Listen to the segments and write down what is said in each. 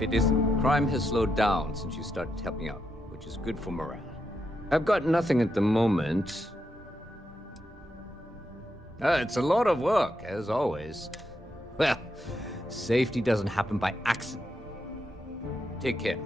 if it isn't. Crime has slowed down since you started helping out, which is good for morale. I've got nothing at the moment. It's a lot of work, as always. Well, safety doesn't happen by accident. Take care.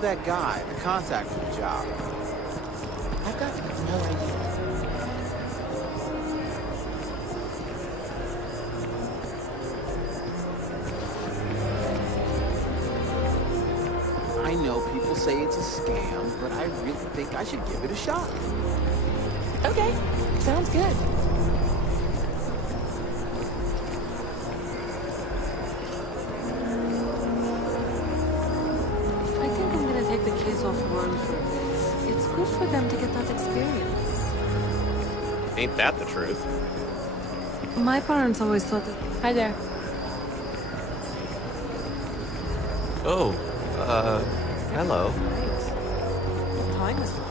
That guy, the contact for the job. I've got no idea. I know people say it's a scam, but I really think I should give it a shot. Okay, sounds good. Off world for a bit. It's good for them to get that experience. Ain't that the truth? My parents always thought that. Hi there. Oh, hello. What time is it?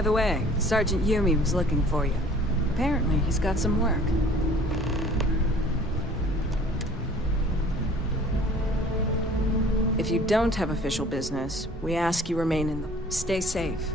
By the way, Sergeant Yumi was looking for you. Apparently, he's got some work. If you don't have official business, we ask you remain in the... Stay safe.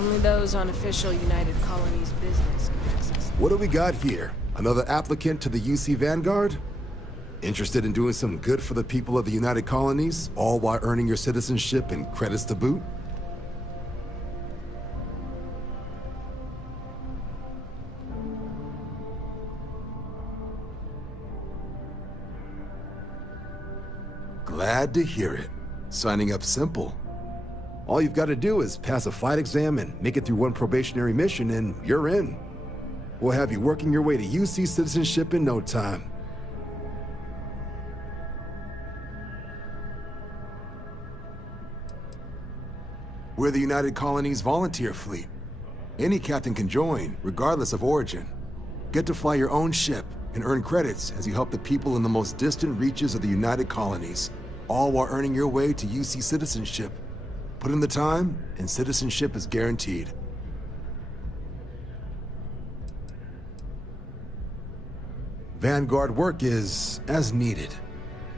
Only those on official United Colonies business can access. What do we got here? Another applicant to the UC Vanguard? Interested in doing some good for the people of the United Colonies, all while earning your citizenship and credits to boot? Glad to hear it. Signing up simple. All you've got to do is pass a flight exam and make it through one probationary mission and you're in. We'll have you working your way to UC citizenship in no time. We're the United Colonies Volunteer Fleet. Any captain can join, regardless of origin. Get to fly your own ship and earn credits as you help the people in the most distant reaches of the United Colonies, all while earning your way to UC citizenship. Put in the time, and citizenship is guaranteed. Vanguard work is as needed.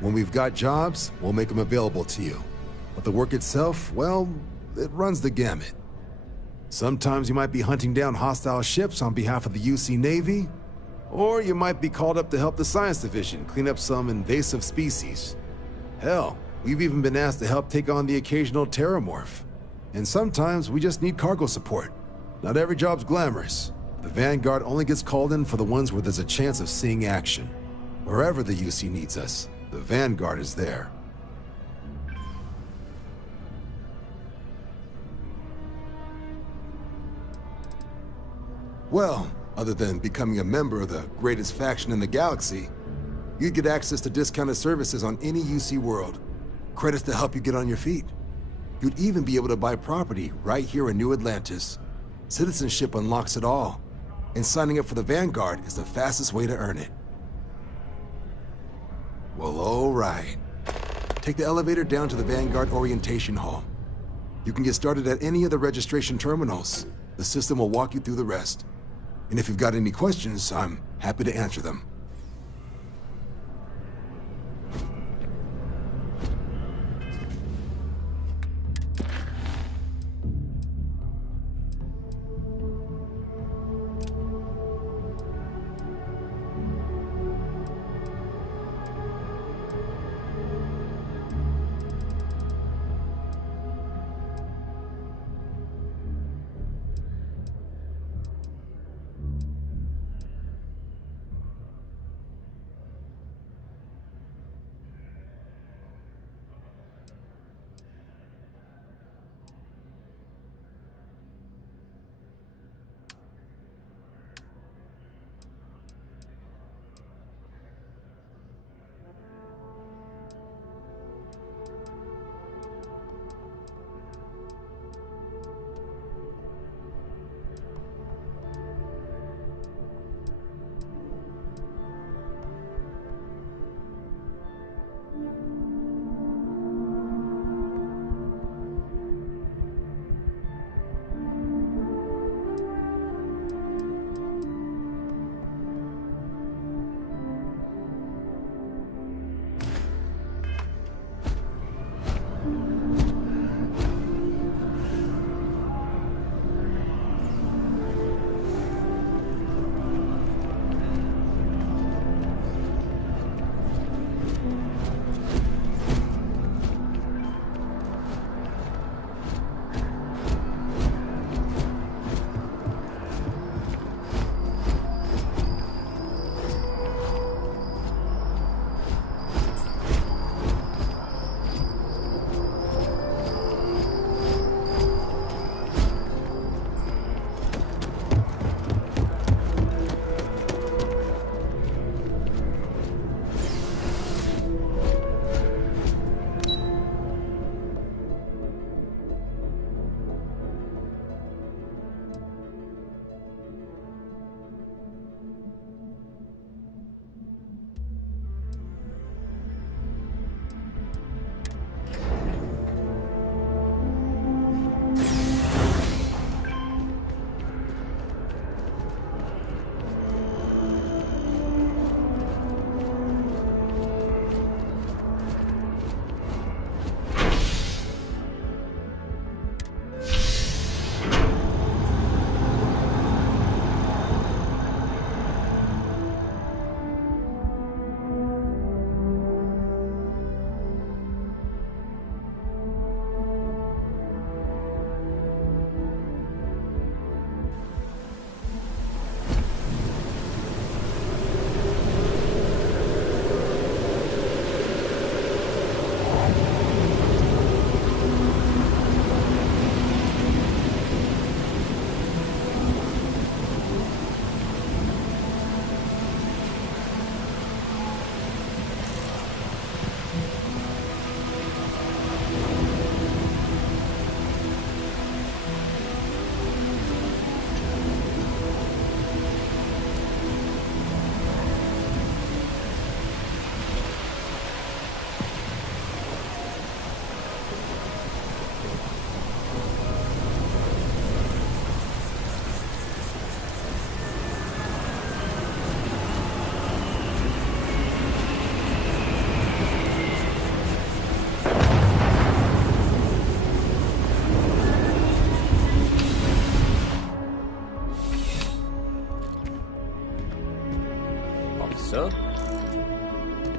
When we've got jobs, we'll make them available to you. But the work itself, well, it runs the gamut. Sometimes you might be hunting down hostile ships on behalf of the UC Navy, or you might be called up to help the Science Division clean up some invasive species. Hell, we've even been asked to help take on the occasional terramorph. And sometimes we just need cargo support. Not every job's glamorous. The Vanguard only gets called in for the ones where there's a chance of seeing action. Wherever the UC needs us, the Vanguard is there. Well, other than becoming a member of the greatest faction in the galaxy, you'd get access to discounted services on any UC world. Credits to help you get on your feet. You'd even be able to buy property right here in New Atlantis. Citizenship unlocks it all, and signing up for the Vanguard is the fastest way to earn it. Well, all right. Take the elevator down to the Vanguard Orientation Hall. You can get started at any of the registration terminals. The system will walk you through the rest. And if you've got any questions, I'm happy to answer them.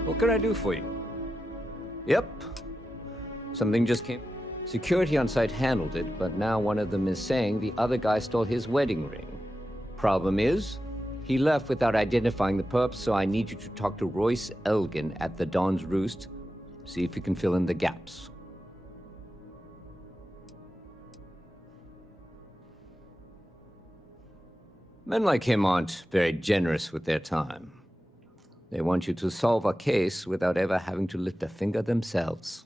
What can I do for you? Yep. Something just came. Security on site handled it, but now one of them is saying the other guy stole his wedding ring. Problem is, he left without identifying the perp, so I need you to talk to Royce Elgin at the Dawn's Roost. See if you can fill in the gaps. Men like him aren't very generous with their time. They want you to solve a case without ever having to lift a finger themselves.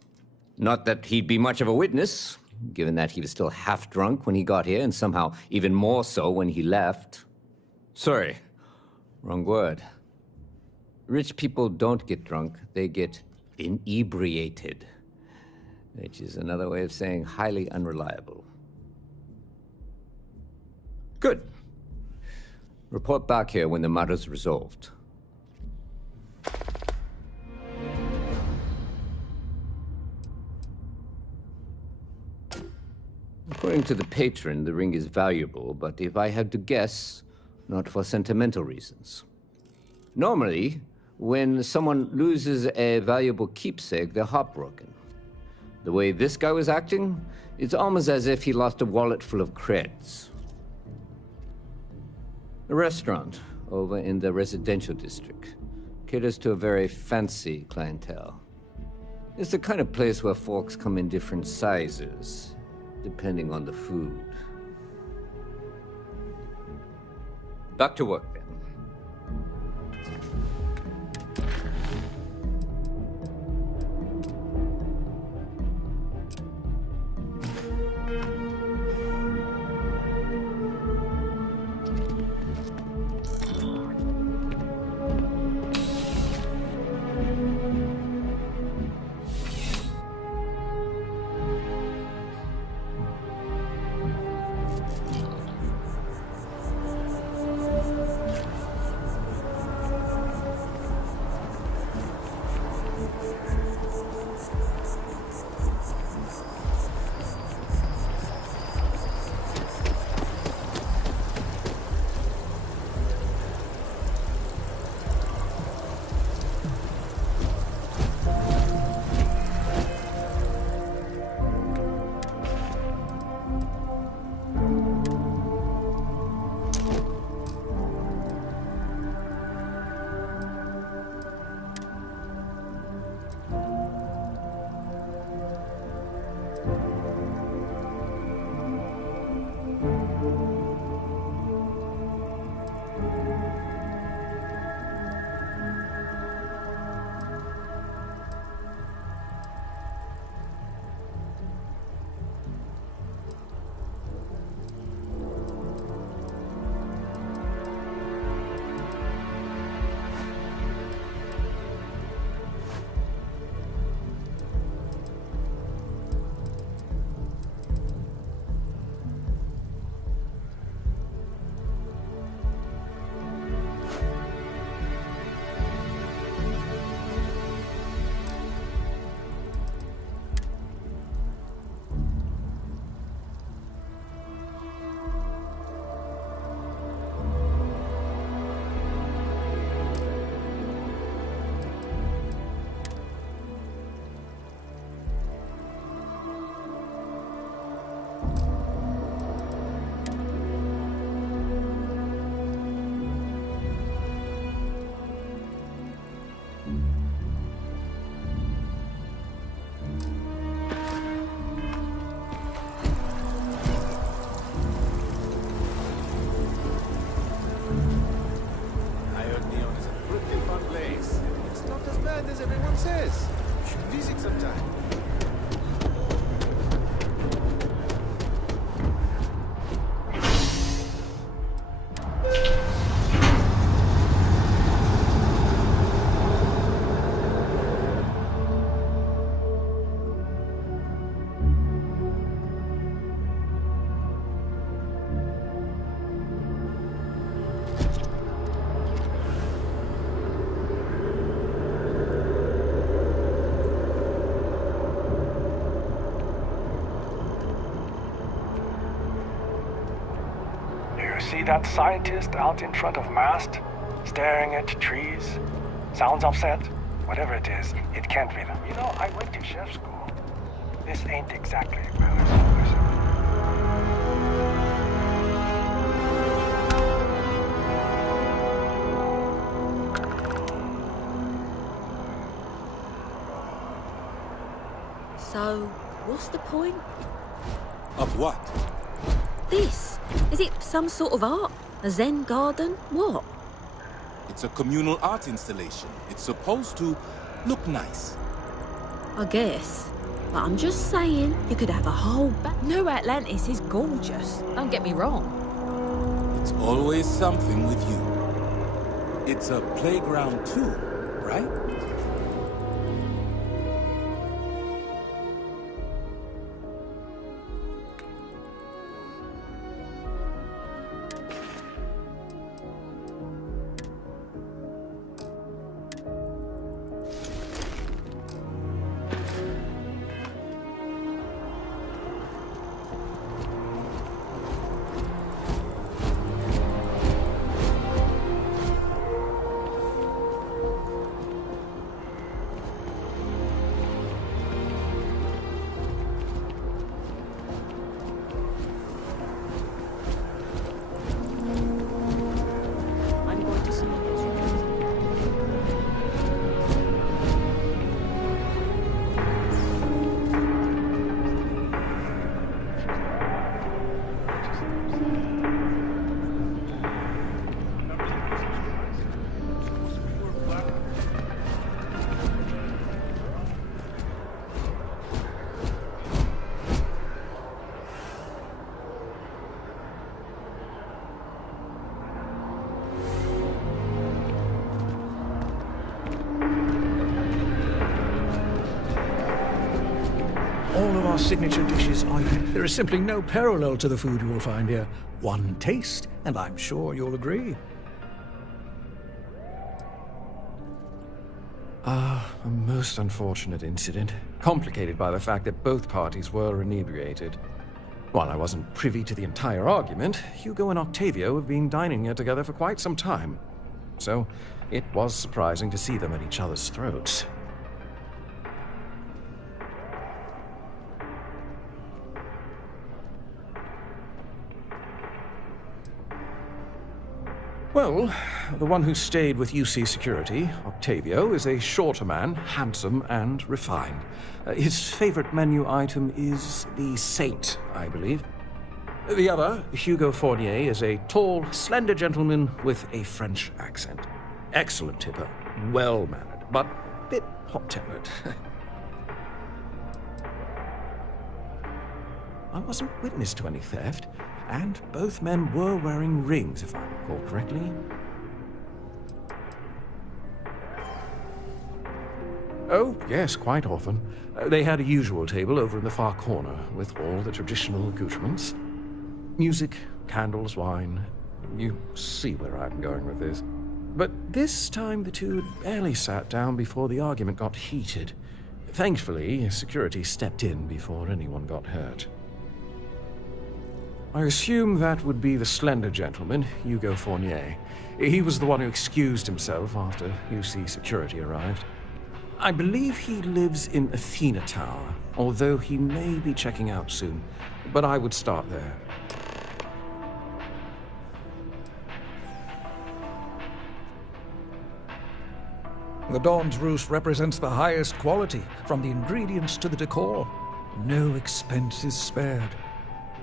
Not that he'd be much of a witness, given that he was still half drunk when he got here, and somehow even more so when he left. Sorry, wrong word. Rich people don't get drunk, they get inebriated, which is another way of saying highly unreliable. Good. Report back here when the matter's resolved. According to the patron, the ring is valuable, but if I had to guess, not for sentimental reasons. Normally, when someone loses a valuable keepsake, they're heartbroken. The way this guy was acting, it's almost as if he lost a wallet full of creds. A restaurant over in the residential district caters to a very fancy clientele. It's the kind of place where forks come in different sizes, depending on the food. Back to work then. As everyone says. You should visit sometime. See that scientist out in front of mast, staring at trees? Sounds upset. Whatever it is, it can't be them. You know, I went to chef school. This ain't exactly a palace. So, what's the point? Of what? This? Is it some sort of art? A Zen garden? What? It's a communal art installation. It's supposed to look nice. I guess. But I'm just saying, you could have a whole New Atlantis is gorgeous. Don't get me wrong. It's always something with you. It's a playground too, right? All of our signature dishes are unique. There is simply no parallel to the food you will find here. One taste, and I'm sure you'll agree. A most unfortunate incident, complicated by the fact that both parties were inebriated. While I wasn't privy to the entire argument, Hugo and Octavio have been dining here together for quite some time. So, it was surprising to see them at each other's throats. Well, the one who stayed with UC Security, Octavio, is a shorter man, handsome and refined. His favorite menu item is the Saint, I believe. The other, Hugo Fournier, is a tall, slender gentleman with a French accent. Excellent tipper, well-mannered, but a bit hot-tempered. I wasn't witness to any theft, and both men were wearing rings, if I recall correctly. Oh, yes, quite often. They had a usual table over in the far corner, with all the traditional accoutrements. Music, candles, wine. You see where I'm going with this. But this time the two had barely sat down before the argument got heated. Thankfully, security stepped in before anyone got hurt. I assume that would be the slender gentleman, Hugo Fournier. He was the one who excused himself after UC Security arrived. I believe he lives in Athena Tower, although he may be checking out soon. But I would start there. The Dawn's Roost represents the highest quality, from the ingredients to the decor. No expense is spared.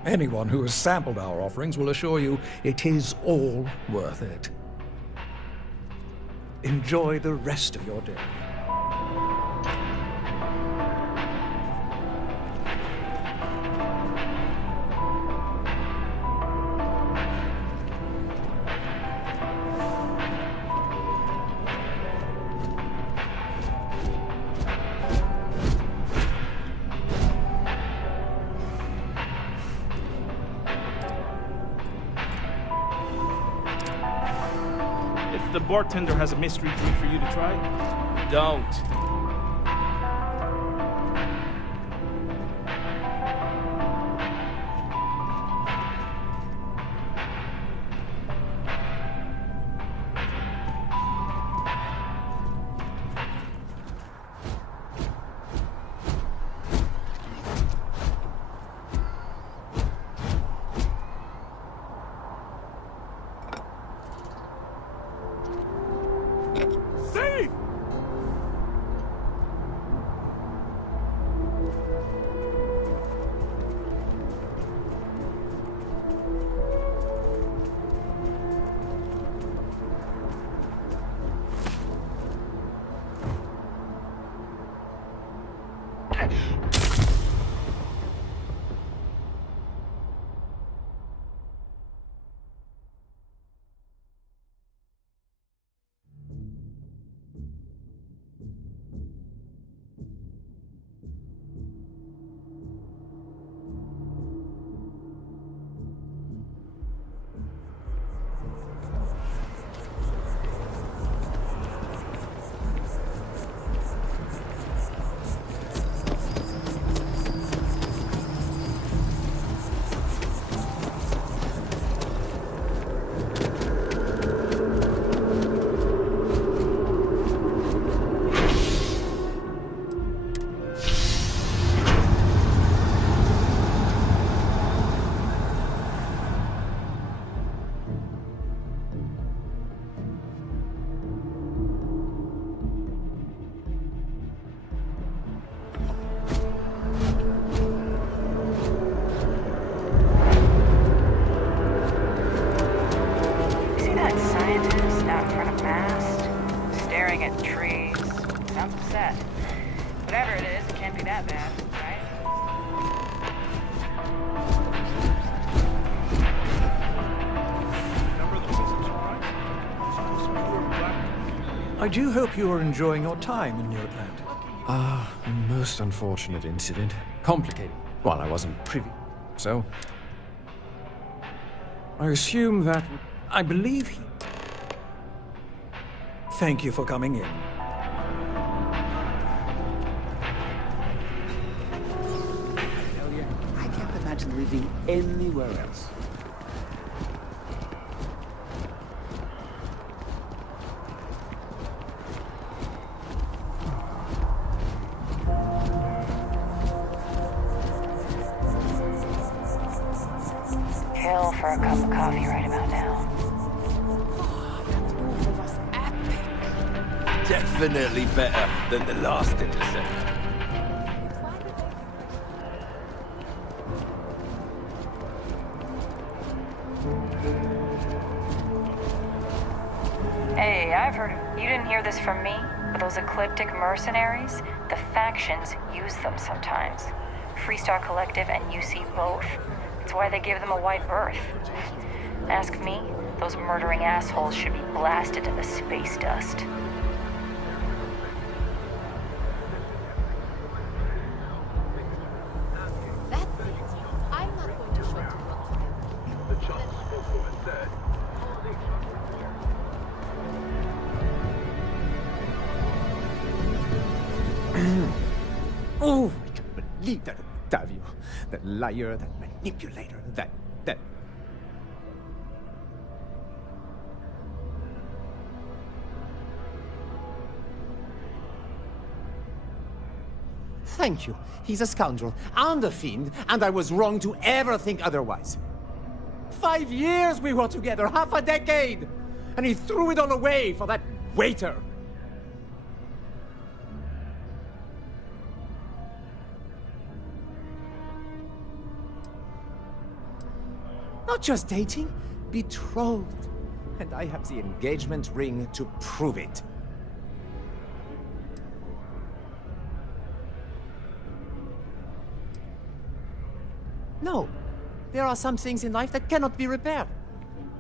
Anyone who has sampled our offerings will assure you it is all worth it. Enjoy the rest of your day. The bartender has a mystery drink for you to try. Don't. Chief! I do hope you are enjoying your time in New Atlantis. A most unfortunate incident. Complicated. Well, I wasn't privy, so... I assume that... I believe he... Thank you for coming in. Hell yeah. I can't imagine living anywhere else. Kill for a cup of coffee right about now. Definitely better than the last intercept. Hey, I've heard of... You didn't hear this from me? But those ecliptic mercenaries? The factions use them sometimes. Freestar Collective and UC both. It's why they give them a wide berth. Ask me, those murdering assholes should be blasted into space dust. That's it. I'm not going to show you what to do. Oh, I can't believe that Octavio. That liar, that manipulator, that... Thank you. He's a scoundrel and a fiend, and I was wrong to ever think otherwise. 5 years we were together, half a decade! And he threw it all away for that waiter. Not just dating, betrothed. And I have the engagement ring to prove it. No, there are some things in life that cannot be repaired.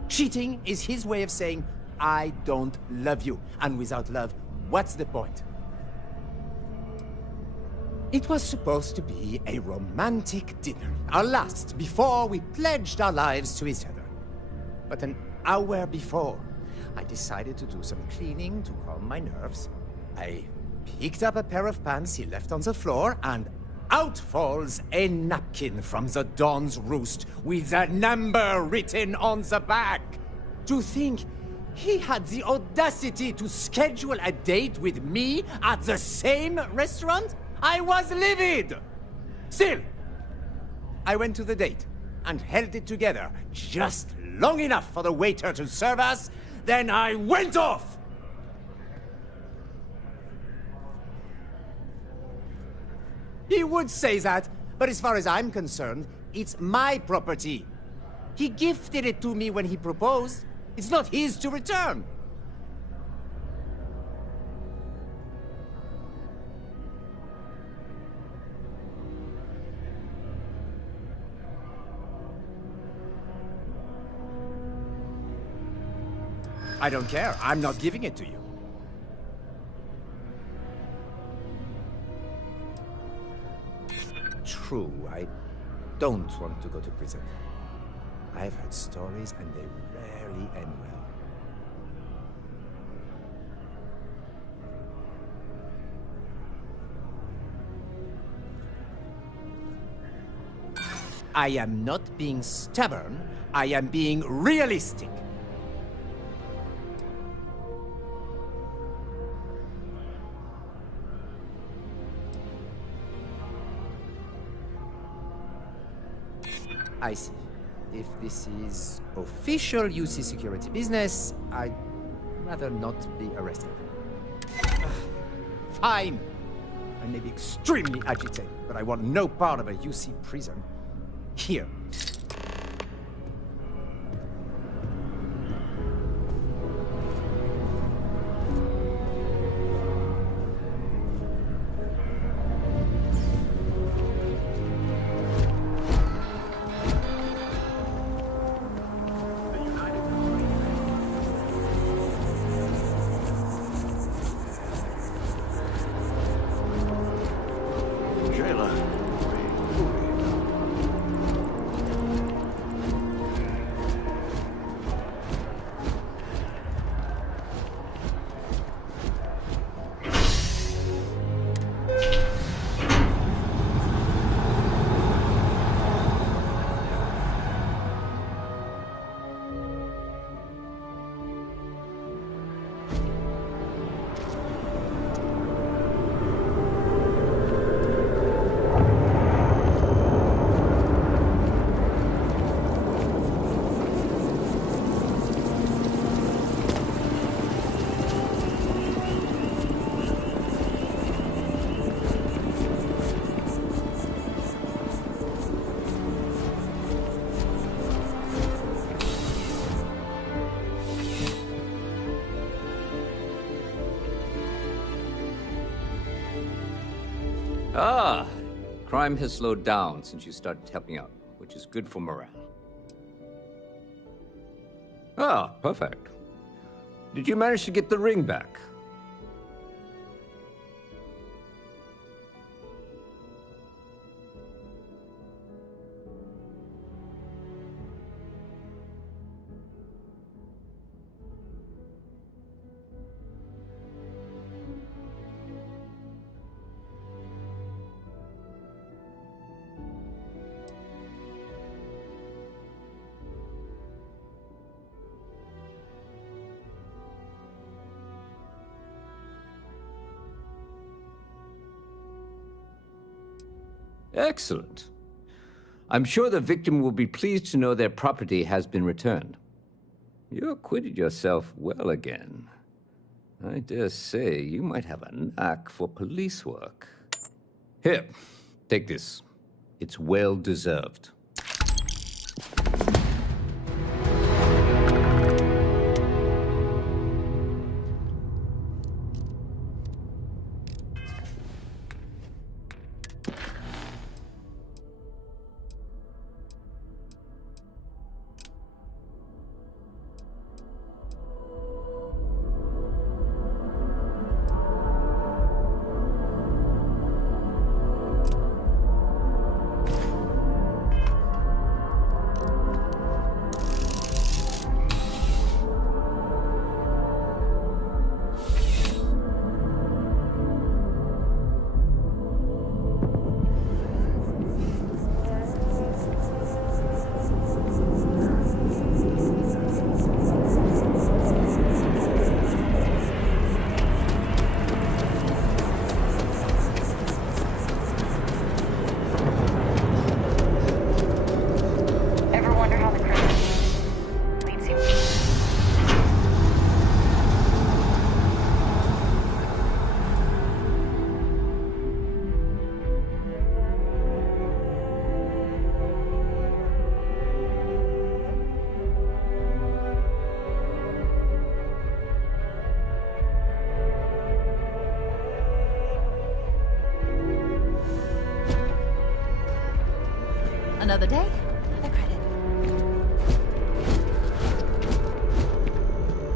Cheating is his way of saying, I don't love you. And without love, what's the point? It was supposed to be a romantic dinner, our last, before we pledged our lives to each other. But an hour before, I decided to do some cleaning to calm my nerves. I picked up a pair of pants he left on the floor, and out falls a napkin from the Dawn's Roost with a number written on the back. To think he had the audacity to schedule a date with me at the same restaurant? I was livid! Still, I went to the date and held it together just long enough for the waiter to serve us, then I went off! He would say that, but as far as I'm concerned, it's my property. He gifted it to me when he proposed. It's not his to return. I don't care. I'm not giving it to you. True, I don't want to go to prison. I've heard stories and they rarely end well. I am not being stubborn. I am being realistic. I see. If this is official UC security business, I'd rather not be arrested. Fine. I may be extremely agitated, but I want no part of a UC prison. Here. Ah, crime has slowed down since you started helping out, which is good for morale. Ah, perfect. Did you manage to get the ring back? Excellent. I'm sure the victim will be pleased to know their property has been returned. You acquitted yourself well again. I dare say you might have a knack for police work. Here, take this. It's well deserved. Another day, another credit.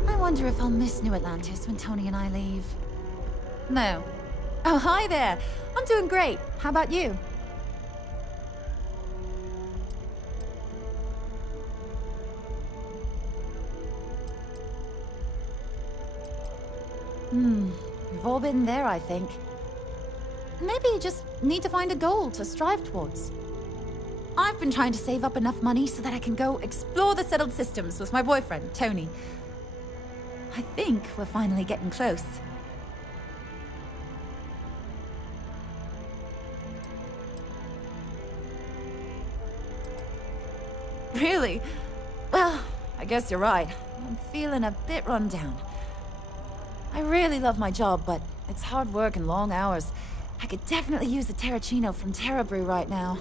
I wonder if I'll miss New Atlantis when Tony and I leave. No. Oh, hi there. I'm doing great. How about you? We've all been there, I think. Maybe you just need to find a goal to strive towards. I've been trying to save up enough money so that I can go explore the settled systems with my boyfriend, Tony. I think we're finally getting close. Really? Well, I guess you're right. I'm feeling a bit run down. I really love my job, but it's hard work and long hours. I could definitely use a Terracino from Terra Brew right now.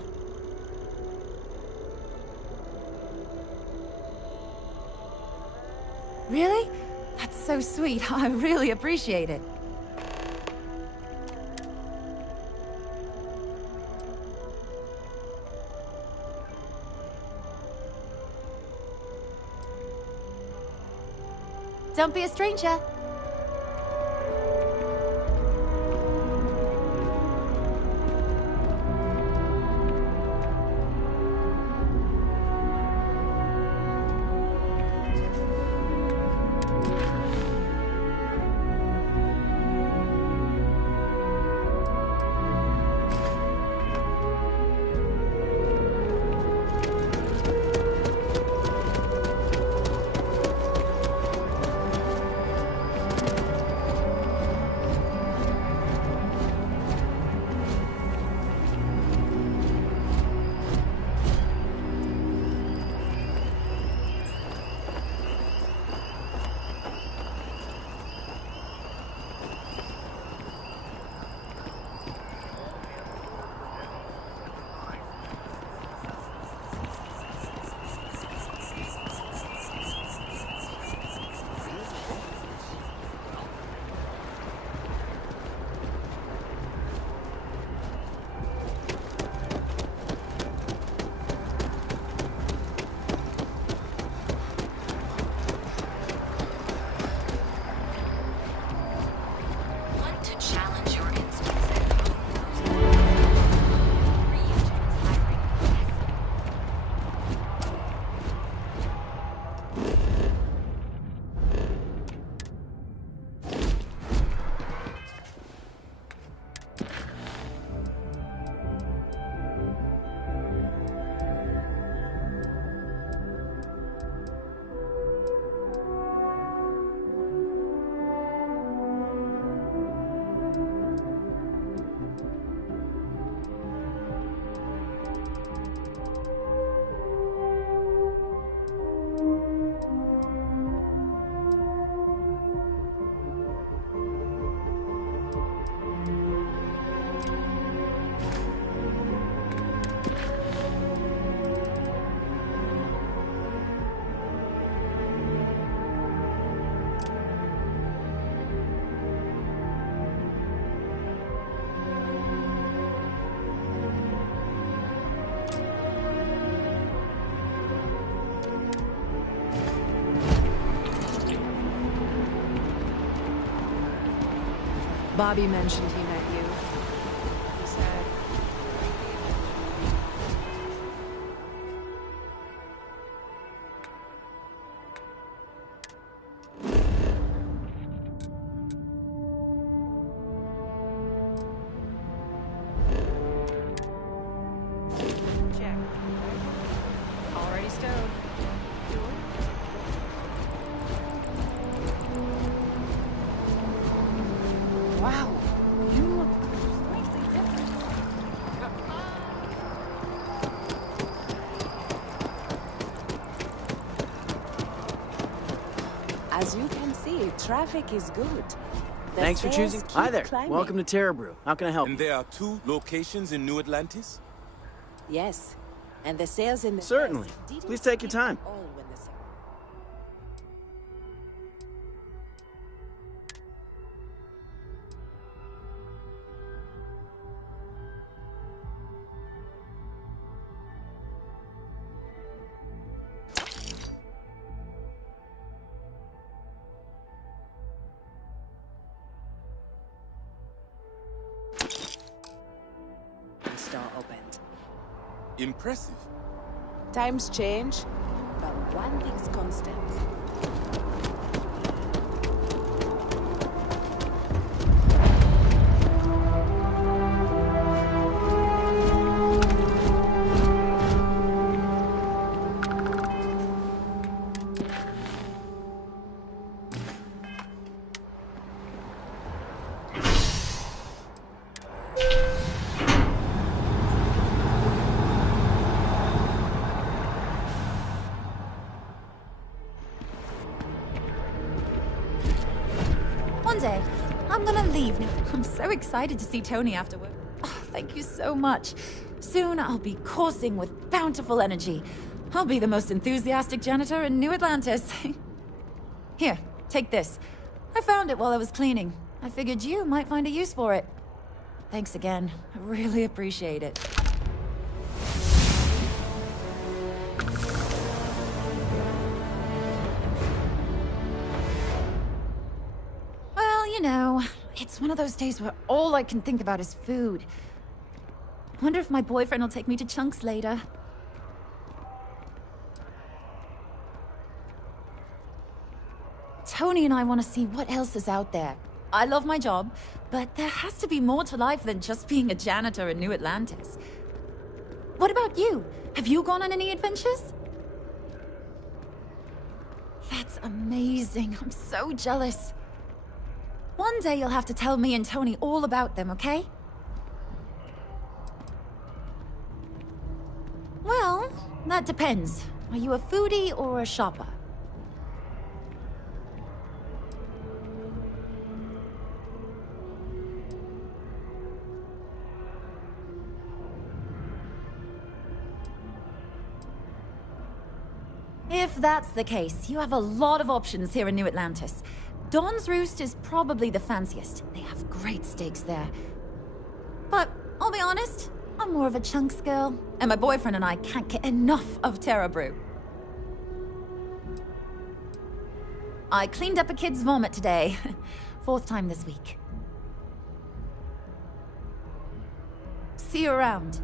Really? That's so sweet. I really appreciate it. Don't be a stranger. Bobby mentioned he met you. He said... Check. Already stowed. Wow, you look completely different. As you can see, traffic is good. The Thanks for sales choosing. keep Hi there. climbing. Welcome to Terra Brew. How can I help? And there are 2 locations in New Atlantis? Yes, and the sales in the Certainly. Please take your time. all when the sale. store opened. Impressive. Times change, but one thing's constant. One day, I'm gonna leave. I'm so excited to see Tony afterward. Oh, thank you so much. Soon I'll be coursing with bountiful energy. I'll be the most enthusiastic janitor in New Atlantis. Here, take this. I found it while I was cleaning. I figured you might find a use for it. Thanks again. I really appreciate it. Well, you know, it's one of those days where all I can think about is food. Wonder if my boyfriend will take me to Chunks later. Tony and I want to see what else is out there. I love my job, but there has to be more to life than just being a janitor in New Atlantis. What about you? Have you gone on any adventures? That's amazing. I'm so jealous. One day you'll have to tell me and Tony all about them, okay? Well, that depends. Are you a foodie or a shopper? If that's the case, you have a lot of options here in New Atlantis. Dawn's Roost is probably the fanciest. They have great steaks there. But I'll be honest, I'm more of a Chunks girl, and my boyfriend and I can't get enough of Terra Brew. I cleaned up a kid's vomit today. 4th time this week. See you around.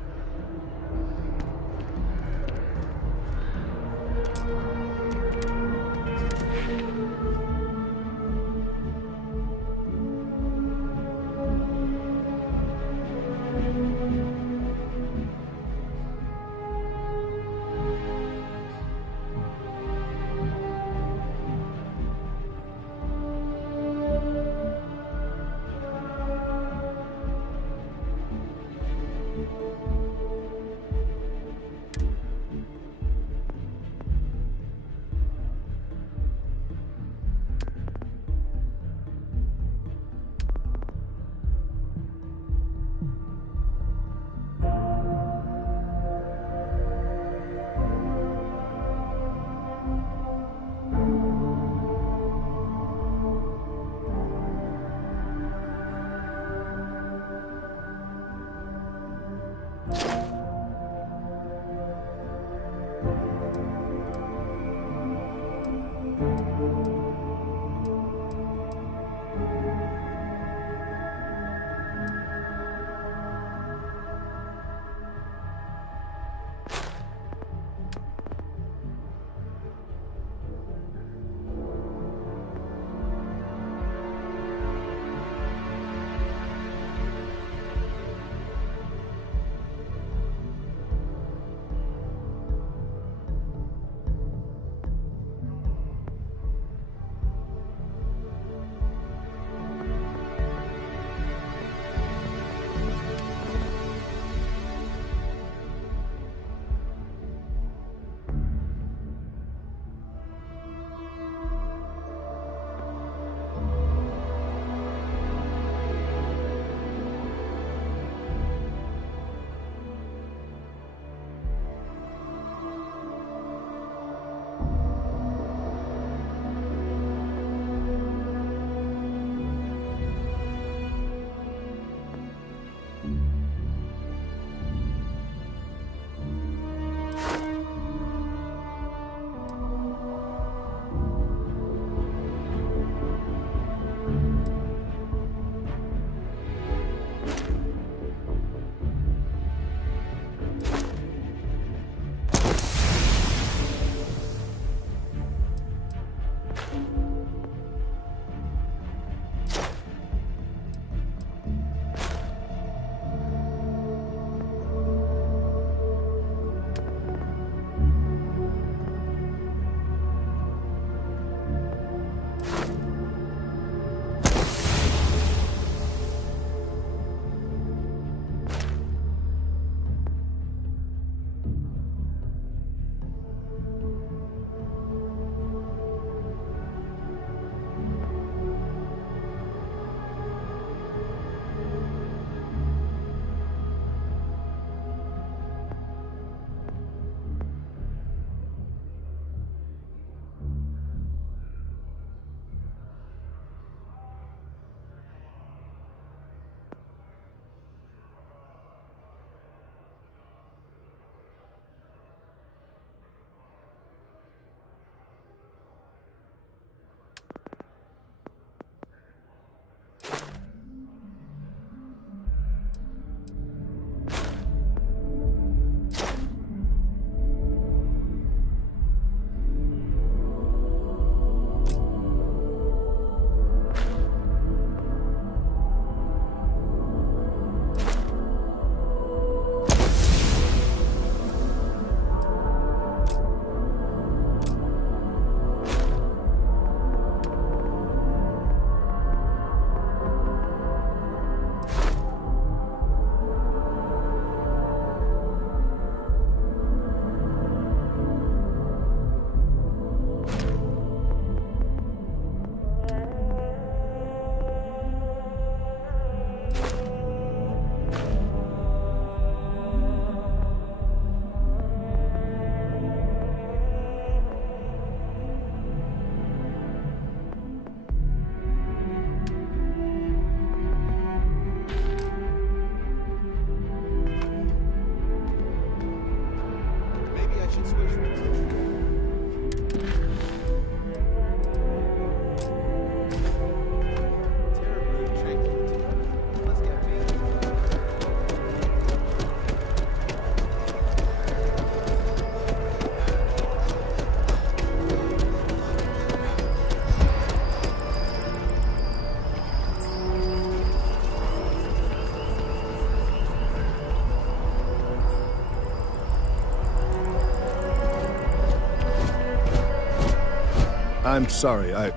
I'm sorry. I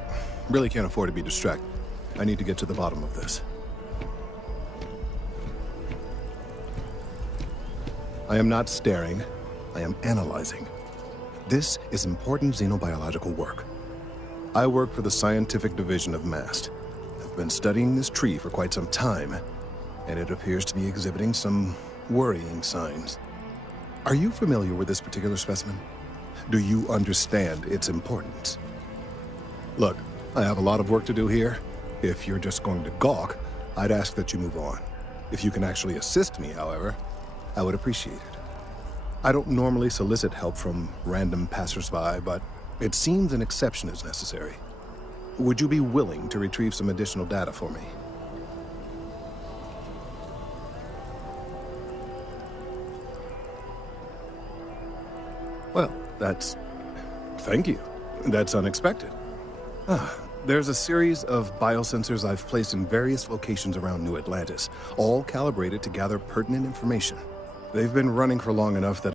really can't afford to be distracted. I need to get to the bottom of this. I am not staring. I am analyzing. This is important xenobiological work. I work for the scientific division of MAST. I've been studying this tree for quite some time, and it appears to be exhibiting some worrying signs. Are you familiar with this particular specimen? Do you understand its importance? Look, I have a lot of work to do here. If you're just going to gawk, I'd ask that you move on. If you can actually assist me, however, I would appreciate it. I don't normally solicit help from random passersby, but it seems an exception is necessary. Would you be willing to retrieve some additional data for me? Well, thank you. That's unexpected. There's a series of biosensors I've placed in various locations around New Atlantis, all calibrated to gather pertinent information. They've been running for long enough that